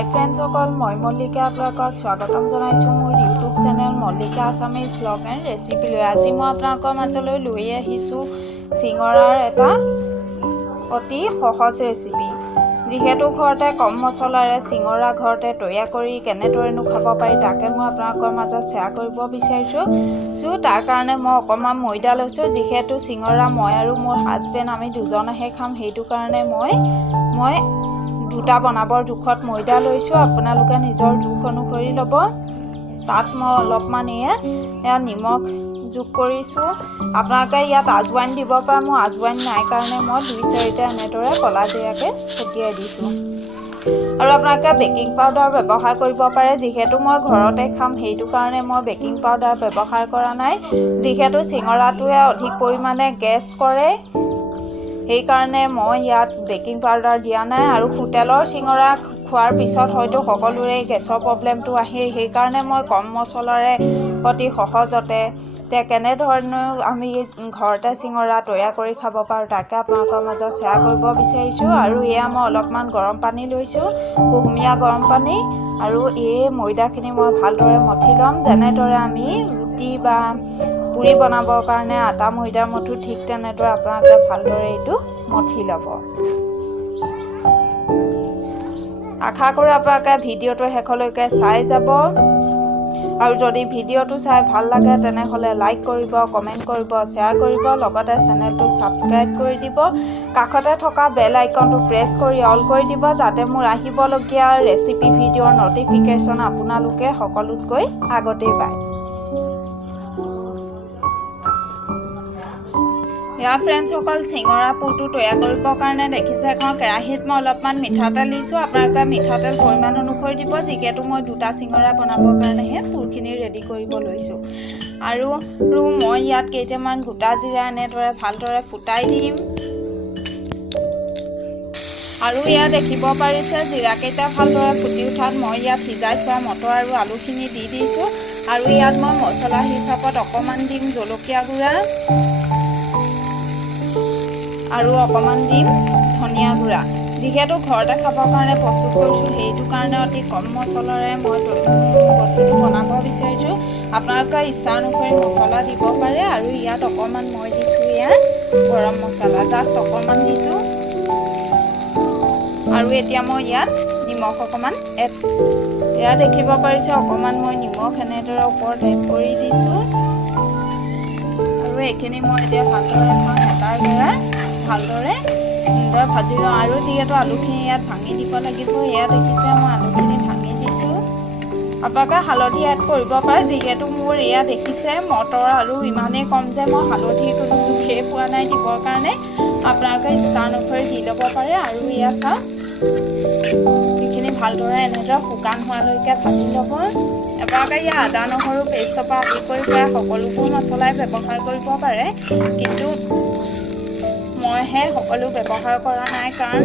হাই friends সকল মই মল্লিকা আপোনালোকক স্বাগতম জনাইছোঁ মোৰ YouTube channel Mallika Assamese blog and recipe লৈ আজি মই আপোনালোকৰ মাজলৈ লৈ আহিছোঁ চিঙৰাৰ এটা অতি সহজ ৰেচিপি যিহেতু ঘৰতে কম মছলাৰে চিঙৰা ঘৰতে তৈয়াৰ কৰি কেনেদৰেনো খাব পাৰি তাকে মই আপোনালোকৰ মাজত শ্বেয়াৰ কৰিব বিচাৰিছোঁ তাৰ কাৰণে মই অকণমান ময়দা লৈছোঁ যিহেতু চিঙৰা মই আৰু মোৰ হাজবেণ্ড আমি দুজনেহে খাম সেইটো কাৰণে মই দুটা বনাবৰ জোখত ময়দা লৈছোঁ আপোনালোকে নিজৰ জোখ অনুসৰি ল'ব তাত মই অলপমান এয়া নিমখ যোগ কৰিছোঁ আপোনালোকে ইয়াত আজৱাইন দিব পাৰে মোৰ আজৱাইন নাই কাৰণে মই 2-4টা এনেদৰে কলা জিৰাকৈ ছটিয়াই দিছোঁ আৰু আপোনালোকে বেকিং পাউডাৰ ব্যৱহাৰ কৰিব পাৰে যিহেতু মই ঘৰতে খাম সেইটো কাৰণে মই বেকিং পাউডাৰ ব্যৱহাৰ কৰা নাই যিহেতু চিঙৰাটোৱে অধিক পৰিমাণে গেছ কৰে সেইকাৰণে মই ইয়াত বেকিং পাউডাৰ দিয়া নাই আৰু হোটেলৰ চিঙৰা খোৱাৰ পিছত হয়তো সকলোৰে গেছৰ প্ৰব্লেমটো আহে সেইকাৰণে মই কম মছলাৰে অতি সহজতে কেনেধৰণে আমি ঘৰতে চিঙৰা তৈয়াৰ কৰি খাব পাৰোঁ তাকে আপোনালোকৰ মাজত শ্বেয়াৰ কৰিব বিচাৰিছোঁ আৰু এয়া মই অলপমান গৰম পানী লৈছোঁ কুহুমীয়া গৰম পানী আৰু এই ময়দাখিনি মই ভালদৰে মঠি ল'ম যেনেদৰে আমি ৰুটি বা পুৰি বনাবৰ কাৰণে আটা ময়দা মঠো ঠিক তেনেদৰে আপোনালোকে ভালদৰে এইটো মঠি ল'ব আশা কৰোঁ আপোনালোকে ভিডিঅ'টো শেষলৈকে চাই যাব আৰু যদি ভিডিঅ'টো চাই ভাল লাগে তেনেহ'লে লাইক কৰিব কমেণ্ট কৰিব শ্বেয়াৰ কৰিব লগতে চেনেলটো ছাবস্ক্ৰাইব কৰি দিব কাষতে থকা বেল আইকনটো প্ৰেছ কৰি অল কৰি দিব যাতে মোৰ আহিবলগীয়া ৰেচিপি ভিডিঅ'ৰ ন'টিফিকেশ্যন আপোনালোকে সকলোতকৈ আগতেই পায় ইয়াৰ ফ্ৰেণ্ডছসকল চিঙৰা পুৰটো তৈয়াৰ কৰিবৰ কাৰণে দেখিছে এখন কেৰাহীত মই অলপমান মিঠাতেল দিছোঁ আপোনালোকে মিঠাতেল পৰিমাণ অনুসৰি দিব যিহেতু মই দুটা চিঙৰা বনাবৰ কাৰণেহে পুৰখিনি ৰেডি কৰিব লৈছোঁ আৰু মই ইয়াত কেইটামান গোটা জিৰা এনেদৰে ভালদৰে ফুটাই দিম আৰু ইয়াত দেখিব পাৰিছে জিৰাকেইটা ভালদৰে ফুটি উঠাত মই ইয়াত সিজাই থোৱা মটৰ আৰু আলুখিনি দি দিছোঁ আৰু ইয়াত মই মছলা হিচাপত অকণমান দিম জলকীয়া গুড়া আৰু অকণমান দিম ধনিয়া গুড়া যিহেতু ঘৰতে খাবৰ কাৰণে প্ৰস্তুত কৰিছোঁ সেইটো কাৰণে অতি কম মছলাৰে মই বস্তুটো বনাব বিচাৰিছোঁ আপোনালোকে ইচ্ছা অনুসৰি মছলা দিব পাৰে আৰু ইয়াত অকণমান মই দিছোঁ ইয়াত গৰম মছলা জাষ্ট অকণমান দিছোঁ আৰু এতিয়া মই ইয়াত নিমখ অকণমান এয়া দেখিব পাৰিছে অকণমান মই নিমখ এনেদৰে ওপৰত এড কৰি দিছোঁ আৰু এইখিনি মই এতিয়া ভালদৰে খাওঁ হেতাৰ দ্বাৰা ভালদৰে ভাজি লওঁ আৰু যিহেতু আলুখিনি ইয়াত ভাঙি দিব লাগিব এয়া দেখিছে মই আলুখিনি ভাঙি দিছোঁ আপোনালোকে হালধি এড কৰিব পাৰে যিহেতু মোৰ এয়া দেখিছে মটৰ আলু ইমানেই কম যে মই হালধিৰ কোনো জোখেই পোৱা নাই দিবৰ কাৰণে আপোনালোকে ইচ্ছা অনুসৰি দি ল'ব পাৰে আৰু এয়া চাওক এইখিনি ভালদৰে এনেদৰে শুকান হোৱালৈকে ভাজি ল'ব আপোনালোকে ইয়াত আদা নহৰু পেষ্টৰ পৰা আদি কৰি প্ৰায় সকলোবোৰ মছলাই ব্যৱহাৰ কৰিব পাৰে কিন্তু মইহে সকলো ব্যৱহাৰ কৰা নাই কাৰণ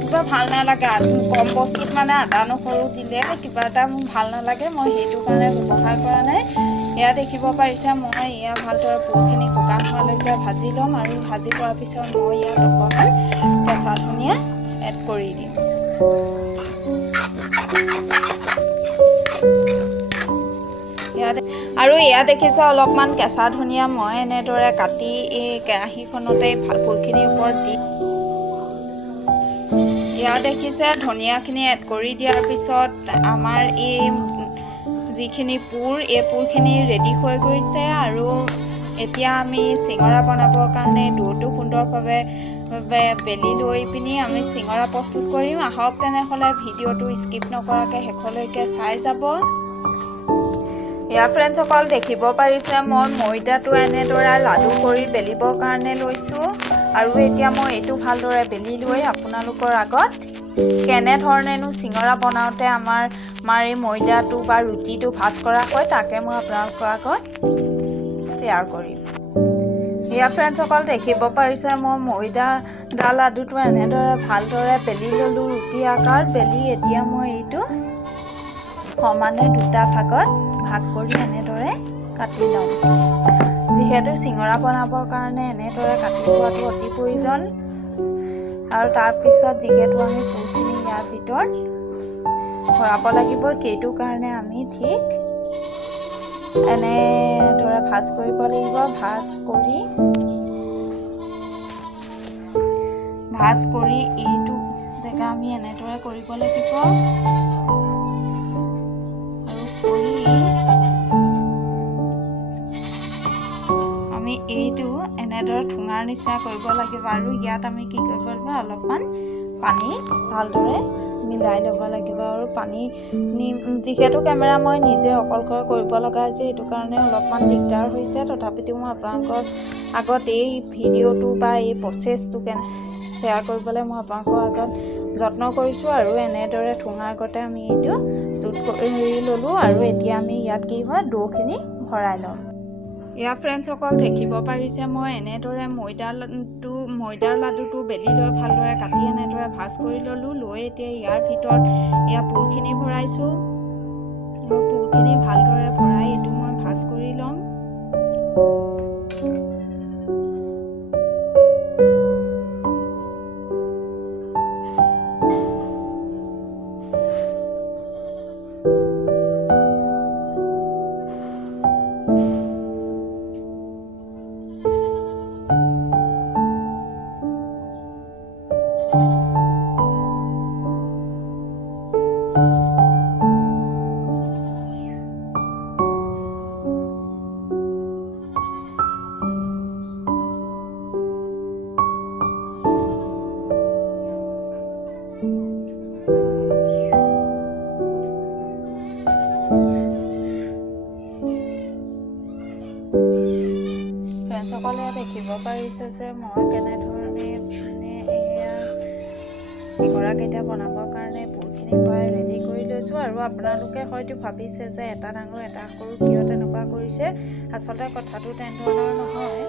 কিবা ভাল নালাগে কম বস্তুত মানে আদা নহৰু দিলে কিবা এটা মোৰ ভাল নালাগে মই সেইটো কাৰণে ব্যৱহাৰ কৰা নাই এয়া দেখিব পাৰিছে মই এয়া ভালদৰে পুৰখিনি শুকান হোৱালৈকে ভাজি ল'ম আৰু ভাজি কৰাৰ পিছত মই ইয়াত অকণমান কেঁচা ধনিয়া এড কৰি দিম আৰু এয়া দেখিছে অলপমান কেঁচা ধনিয়া মই এনেদৰে কাটি এই কেৰাহীখনতে পুৰখিনিৰ ওপৰত দি এয়া দেখিছে ধনিয়াখিনি এড কৰি দিয়াৰ পিছত আমাৰ এই যিখিনি পুৰ এই পুৰখিনি ৰেডি হৈ গৈছে আৰু এতিয়া আমি চিঙৰা বনাবৰ কাৰণে ডোটো সুন্দৰভাৱে বেলি লৈ পিনি আমি চিঙৰা প্ৰস্তুত কৰিম আহক তেনেহ'লে ভিডিঅ'টো স্কিপ নকৰাকৈ শেষলৈকে চাই যাব ইয়াৰ ফ্ৰেণ্ডছসকল দেখিব পাৰিছে মই ময়দাটো এনেদৰে লাডু কৰি বেলিবৰ কাৰণে লৈছোঁ আৰু এতিয়া মই এইটো ভালদৰে বেলি লৈ আপোনালোকৰ আগত কেনেধৰণেনো চিঙৰা বনাওঁতে আমাৰ এই ময়দাটো বা ৰুটিটো ভাজ কৰা হয় তাকে মই আপোনালোকৰ আগত শ্বেয়াৰ কৰিম ইয়াৰ ফ্ৰেণ্ডছসকল দেখিব পাৰিছে মই ময়দা লাডুটো এনেদৰে ভালদৰে বেলি ল'লোঁ ৰুটি আকাৰত বেলি এতিয়া মই এইটো সমানে দুটা ভাগত ভাগ কৰি এনেদৰে কাটি লওঁ যিহেতু চিঙৰা বনাবৰ কাৰণে এনেদৰে কাটি লোৱাটো অতি প্ৰয়োজন আৰু তাৰ পিছত যিহেতু আমি পুৰখিনি ইয়াৰ ভিতৰত ভৰাব লাগিব। সেইটো কাৰণে আমি ঠিক এনেদৰে ভাজ কৰিব লাগিব। ভাজ কৰি এইটো জেগা আমি এনেদৰে কৰিব লাগিব আৰু কৰি আমি এইটো এনেদৰে ঠুঙাৰ নিচিনা কৰিব লাগিব আৰু ইয়াত আমি কি কৰিব লাগিব, অলপমান পানী ভালদৰে মিলাই ল'ব লাগিব। আৰু পানী যিহেতু কেমেৰা মই নিজে অকলশৰে কৰিব লগা হৈছে, সেইটো কাৰণে অলপমান দিগদাৰ হৈছে। তথাপিতো মই আপোনালোকৰ আগত এই ভিডিঅ'টো বা এই প্ৰচেছটো শ্বেয়াৰ কৰিবলৈ মই আপোনালোকৰ আগত যত্ন কৰিছোঁ। আৰু এনেদৰে ঠুঙাৰ আগতে আমি এইটো ষ্টুট কৰি ল'লোঁ আৰু এতিয়া আমি ইয়াত কি হয় ডৌখিনি ভৰাই ল'ম। ইয়াৰ ফ্ৰেণ্ডছসকল দেখিব পাৰিছে মই এনেদৰে ময়দাৰ লাডুটো বেলি লৈ ভালদৰে কাটি এনেদৰে ভাজ কৰি ল'লোঁ। লৈ এতিয়া ইয়াৰ ভিতৰত পুৰখিনি ভৰাইছোঁ। পুৰখিনি ভালদৰে ভৰাই এইটো মই ভাজ কৰি ল'ম। ফ্ৰেণ্ডছসকলে দেখিব পাৰিছে যে মই কেনেধৰণে চিঙৰাকেইটা বনাবৰ কাৰণে পুৰখিনি ভৰাই ৰেডি কৰি লৈছোঁ। আৰু আপোনালোকে হয়তো ভাবিছে যে এটা ডাঙৰ এটা সৰু কিয় তেনেকুৱা কৰিছে। আচলতে কথাটো তেনেধৰণৰ নহয়।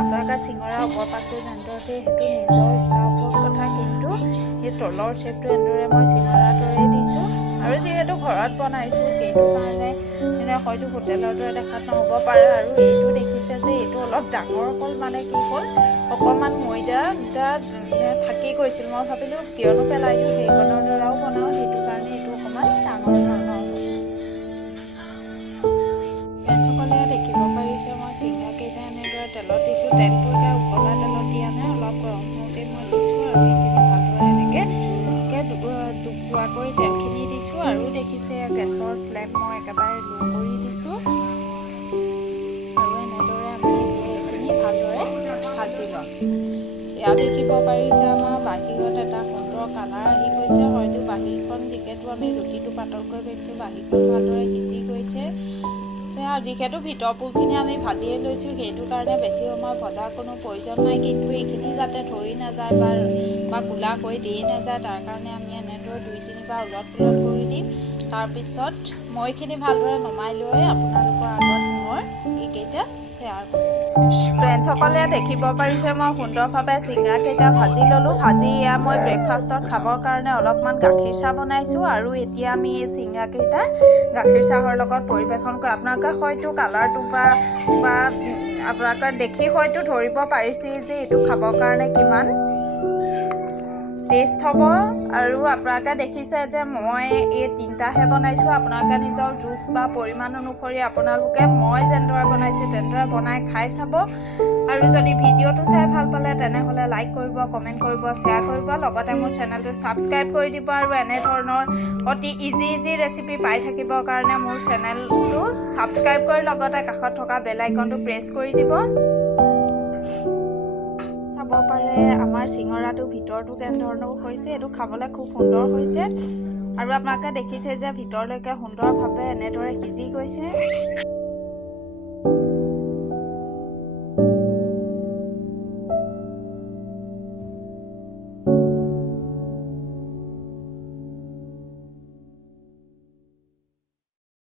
আপোনালোকে চিঙৰা ওপৰপাকটো যেনেদৰে সেইটো নিজৰ ইচ্ছাৰ ওপৰত কথা, কিন্তু এই তলৰ শ্বেপটো এনেদৰে মই চিঙৰাৰ দৰে দিছোঁ। আৰু যিহেতু ঘৰত বনাইছোঁ সেইটো কাৰণে হয়তো হোটেলৰ দৰে দেখাত নহ'ব পাৰে। আৰু এইটো দেখিছে যে এইটো অলপ ডাঙৰ হ'ল, মানে কি হ'ল অকণমান ময়দা থাকি গৈছিল। মই ভাবিলোঁ কিয়নো পেলাই দিওঁ, সেইকণৰ দ্বাৰাও বনাওঁ, সেইটো কাৰণে এইটো অকণমান ডাঙৰ ধৰণৰ হ'ল। ফ্ৰেণ্ডছসকলে দেখিব পাৰিছে মই চিঙৰাকেইটা এনেদৰে তেলত দিছোঁ। তেলটো এতিয়া উতলা তেলত দিয়া নাই, অলপ গৰম হওঁতে মই দিছোঁ আৰু এইখিনি ভালদৰে এনেকৈ ডুব যোৱাকৈ তেলখিনি দিছোঁ। আৰু দেখিছে গেছৰ ফ্লেম মই একেবাৰে ল' কৰি দিছোঁ। আৰু এনেদৰে আমি এইখিনি ভালদৰে ভাজি ল'ম। এয়া দেখিব পাৰিছে আমাৰ বাহিৰত এটা সুন্দৰ কালাৰ আহি গৈছে। হয়তো বাহিৰখন যিহেতু আমি ৰুটিটো পাতলকৈ বেছোঁ, বাহিৰখন ভালদৰে সিজি গৈছে। আৰু যিহেতু ভিতৰ পুৰখিনি আমি ভাজিয়ে লৈছোঁ, সেইটো কাৰণে বেছি সময় ভজাৰ কোনো প্ৰয়োজন নাই। কিন্তু এইখিনি যাতে ধৰি নাযায় বা কোলা হৈ দিয়ে নাযায়, তাৰ কাৰণে আমি এনেদৰে 2-3বাৰ উলট পুলট কৰি দিম। তাৰপিছত মইখিনি ভালদৰে নমাই লৈ আপোনালোকৰ আগত মই এইকেইটা শ্বেয়াৰ কৰিম। ফ্ৰেণ্ডছসকলে দেখিব পাৰিছে মই সুন্দৰভাৱে চিঙৰাকেইটা ভাজি ল'লোঁ। ভাজি মই ব্ৰেকফাষ্টত খাবৰ কাৰণে অলপমান গাখীৰ চাহ বনাইছোঁ। আৰু এতিয়া আমি এই চিঙৰাকেইটা গাখীৰ চাহৰ লগত পৰিৱেশন কৰি আপোনালোকে হয়তো কালাৰটো বা আপোনালোকে দেখি হয়তো ধৰিব পাৰিছে যে এইটো খাবৰ কাৰণে কিমান টেষ্ট হ'ব। আৰু আপোনালোকে দেখিছে যে মই এই 3টাহে বনাইছোঁ। আপোনালোকে নিজৰ জোখ বা পৰিমাণ অনুসৰি আপোনালোকে মই যেনেদৰে বনাইছোঁ তেনেদৰে বনাই খাই চাব। আৰু যদি ভিডিঅ'টো চাই ভাল পালে তেনেহ'লে লাইক কৰিব, কমেণ্ট কৰিব, শ্বেয়াৰ কৰিব, লগতে মোৰ চেনেলটো ছাবস্ক্ৰাইব কৰি দিব। আৰু এনেধৰণৰ অতি ইজি ৰেচিপি পাই থাকিবৰ কাৰণে মোৰ চেনেলটো ছাবস্ক্ৰাইব কৰি লগতে কাষত থকা বেল আইকনটো প্ৰেছ কৰি দিব। চাব পাৰে আমাৰ চিঙৰাটো ভিতৰটো কেনেধৰণৰ হৈছে। এইটো খাবলৈ খুব সুন্দৰ হৈছে। আৰু আপোনালোকে দেখিছে যে ভিতৰলৈকে সুন্দৰভাৱে এনেদৰে সিজি গৈছে।